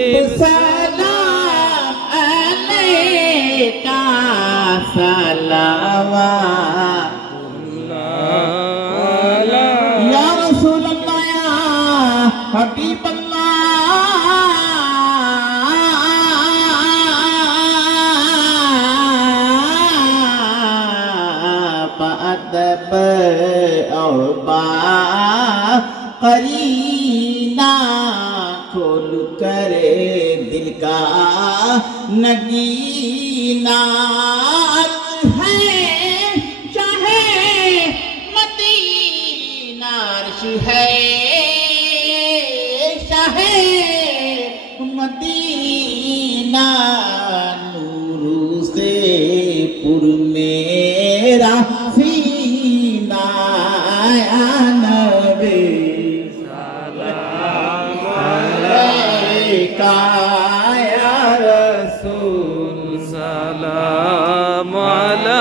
सलाम अलैका सलावत या रसूल अल्लाह या हबीब अल्लाह बअदब और करीना खोल करे दिल का नगीना है चाहे मदीना अर्श है चाहे मदीना नूरू से पुर मेरा सीना या नबी या रसूल सलाम अलैका